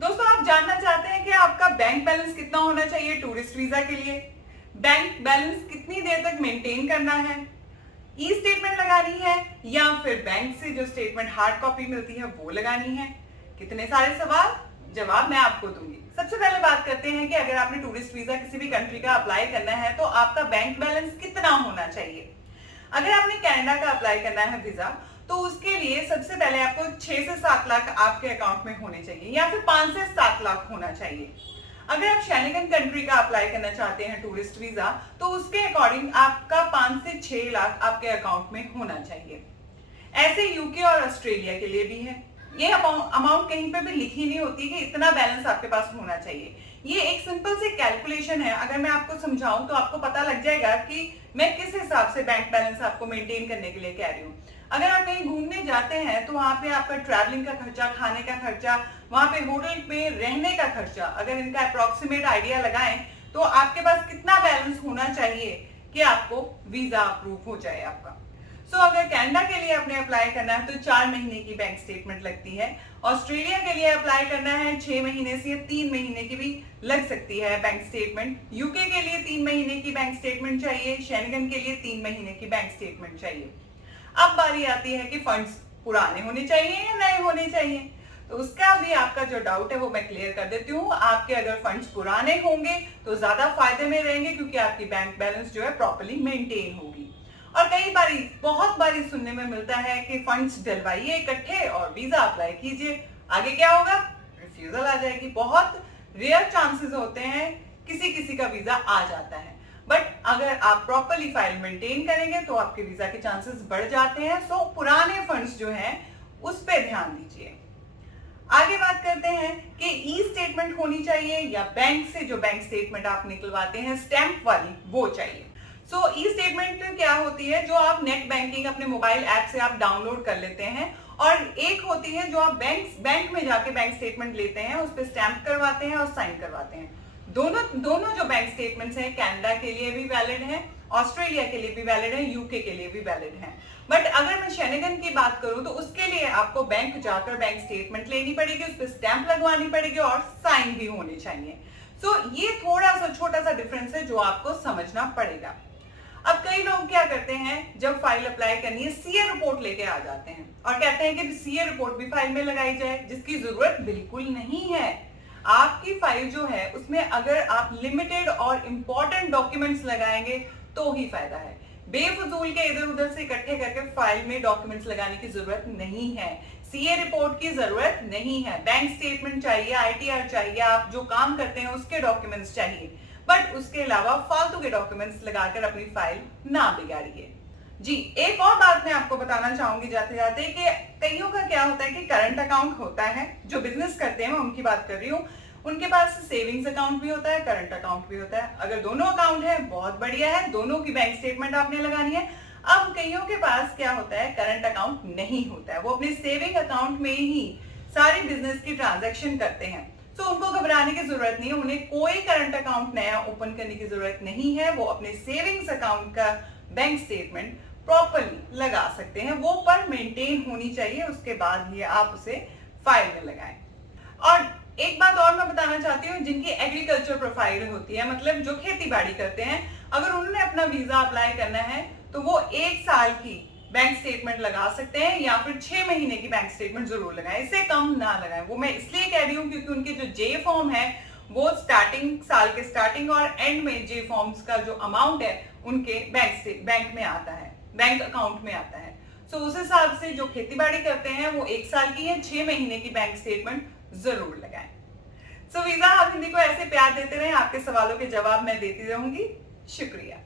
दोस्तों, आप जानना चाहते हैं कि आपका बैंक बैलेंस कितना होना चाहिए टूरिस्ट वीजा के लिए? बैंक बैलेंस कितनी देर तक मेंटेन करना है? ई स्टेटमेंट लगानी है या फिर बैंक से जो स्टेटमेंट हार्ड कॉपी मिलती है वो लगानी है? कितने सारे सवाल, जवाब मैं आपको दूंगी। सबसे पहले बात करते हैं कि अगर आपने टूरिस्ट वीजा किसी भी कंट्री का अप्लाई करना है तो आपका बैंक बैलेंस कितना होना चाहिए। अगर आपने कनाडा का अप्लाई करना है वीजा, तो उसके लिए सबसे पहले आपको 6 से 7 लाख आपके अकाउंट में होने चाहिए या फिर 5 से 7 लाख होना चाहिए। अगर आप शेंगन कंट्री का अप्लाई करना चाहते हैं टूरिस्ट वीजा, तो उसके अकॉर्डिंग आपका 5 से 6 लाख आपके अकाउंट में होना चाहिए। ऐसे यूके और ऑस्ट्रेलिया के लिए भी है। ये अमाउंट कहीं पे भी लिखी नहीं होती कि इतना बैलेंस आपके पास होना चाहिए। ये एक सिंपल सी कैलकुलेशन है। अगर मैं आपको समझाऊं तो आपको पता लग जाएगा कि मैं किस हिसाब से बैंक बैलेंस आपको मेंटेन करने के लिए कह रही हूँ। अगर आप कहीं घूमने जाते हैं तो वहां पे आपका ट्रैवलिंग का खर्चा, खाने का खर्चा, वहां पे होटल में रहने का खर्चा, अगर इनका अप्रोक्सीमेट आइडिया लगाएं तो आपके पास कितना बैलेंस होना चाहिए कि आपको वीजा अप्रूव हो जाए आपका। अगर कनाडा के लिए आपने अप्लाई करना है तो 4 महीने की बैंक स्टेटमेंट लगती है। ऑस्ट्रेलिया के लिए अप्लाई करना है 6 महीने से 3 महीने की भी लग सकती है बैंक स्टेटमेंट। यूके के लिए 3 महीने की बैंक स्टेटमेंट चाहिए। शेंगन के लिए 3 महीने की बैंक स्टेटमेंट चाहिए। अब बारी आती है कि फंड्स पुराने होने चाहिए या नए होने चाहिए। तो उसका भी आपका जो डाउट है वो मैं क्लियर कर देती हूँ। आपके अगर फंड्स पुराने होंगे तो ज्यादा फायदे में रहेंगे, क्योंकि आपकी बैंक बैलेंस जो है प्रॉपर्ली मेंटेन होगी। और कई बारी, बहुत बारी सुनने में मिलता है कि फंड्स डलवाइए इकट्ठे और वीजा अप्लाई कीजिए, आगे क्या होगा? रिफ्यूजल आ जाएगी। बहुत रेयर चांसेस होते हैं, किसी किसी का वीजा आ जाता है, बट अगर आप प्रॉपर्ली फाइल मेंटेन करेंगे तो आपके वीजा के चांसेस बढ़ जाते हैं। सो पुराने फंड्स जो हैं उस पर ध्यान दीजिए। आगे बात करते हैं कि ई स्टेटमेंट होनी चाहिए या बैंक से जो बैंक स्टेटमेंट आप निकलवाते हैं स्टैंप वाली, वो चाहिए। ई स्टेटमेंट क्या होती है? जो आप नेट बैंकिंग अपने मोबाइल ऐप से आप डाउनलोड कर लेते हैं, और एक होती है जो आप बैंक में जाके बैंक स्टेटमेंट लेते हैं, उस पर स्टैंप करवाते हैं और साइन करवाते हैं। दोनों जो बैंक स्टेटमेंट्स हैं कनाडा के लिए भी वैलिड है, ऑस्ट्रेलिया के लिए भी वैलिड है, यूके के लिए भी वैलिड है। बट अगर मैं शेंगन की बात करूं तो उसके लिए आपको बैंक जाकर बैंक स्टेटमेंट लेनी पड़ेगी, उस पर स्टैंप लगवानी पड़ेगी और साइन भी होने चाहिए। ये थोड़ा सा छोटा सा डिफरेंस है जो आपको समझना पड़ेगा। अब कई लोग क्या करते हैं, जब फाइल अप्लाई करनी है सीए रिपोर्ट लेके आ जाते हैं और कहते हैं कि सीए रिपोर्ट भी फाइल में लगाई जाए, जिसकी जरूरत बिल्कुल नहीं है। आपकी फाइल जो है उसमें अगर आप लिमिटेड और इंपॉर्टेंट डॉक्यूमेंट्स लगाएंगे तो ही फायदा है। बेफजूल के इधर उधर से इकट्ठे करके फाइल में डॉक्यूमेंट्स लगाने की जरूरत नहीं है। सीए रिपोर्ट की जरूरत नहीं है। बैंक स्टेटमेंट चाहिए, आईटीआर चाहिए, आप जो काम करते हैं उसके डॉक्यूमेंट्स चाहिए, बट उसके अलावा फालतू के डॉक्यूमेंट्स लगाकर अपनी फाइल ना बिगाड़िए। जी, एक और बात मैं आपको बताना चाहूंगी जाते जाते कि कईयों का क्या होता है कि करंट अकाउंट होता है, जो बिजनेस करते हैं मैं उनकी बात कर रही हूँ, उनके पास सेविंग्स अकाउंट भी होता है, करंट अकाउंट भी होता है। अगर दोनों अकाउंट है बहुत बढ़िया है, दोनों की बैंक स्टेटमेंट आपने लगानी है। अब कईयों के पास क्या होता है, करंट अकाउंट नहीं होता है, वो अपने सेविंग अकाउंट में ही सारी बिजनेस की ट्रांजेक्शन करते हैं। उनको घबराने की जरूरत नहीं है, उन्हें कोई करंट अकाउंट नया ओपन करने की जरूरत नहीं है। वो अपने सेविंग्स अकाउंट का बैंक स्टेटमेंट प्रॉपर्ली लगा सकते हैं, वो पर मेंटेन होनी चाहिए, उसके बाद ही आप उसे फाइल में लगाएं। और एक बात और मैं बताना चाहती हूँ, जिनकी एग्रीकल्चर प्रोफाइल होती है, मतलब जो खेती बाड़ी करते हैं, अगर उन्होंने अपना वीजा अप्लाई करना है तो वो 1 साल की बैंक स्टेटमेंट लगा सकते हैं या फिर 6 महीने की बैंक स्टेटमेंट जरूर लगाएं, इससे कम ना लगाएं। वो मैं इसलिए कह रही हूँ क्योंकि उनके जो जे फॉर्म है वो स्टार्टिंग साल के स्टार्टिंग और एंड में जे फॉर्म्स का जो अमाउंट है उनके बैंक में आता है, बैंक अकाउंट में आता है। उस हिसाब से जो खेती बाड़ी करते हैं वो 1 साल की है, 6 महीने की बैंक स्टेटमेंट जरूर लगाएं। वीजा आप हिंदी को ऐसे प्यार देते रहे, आपके सवालों के जवाब मैं देती रहूंगी। शुक्रिया।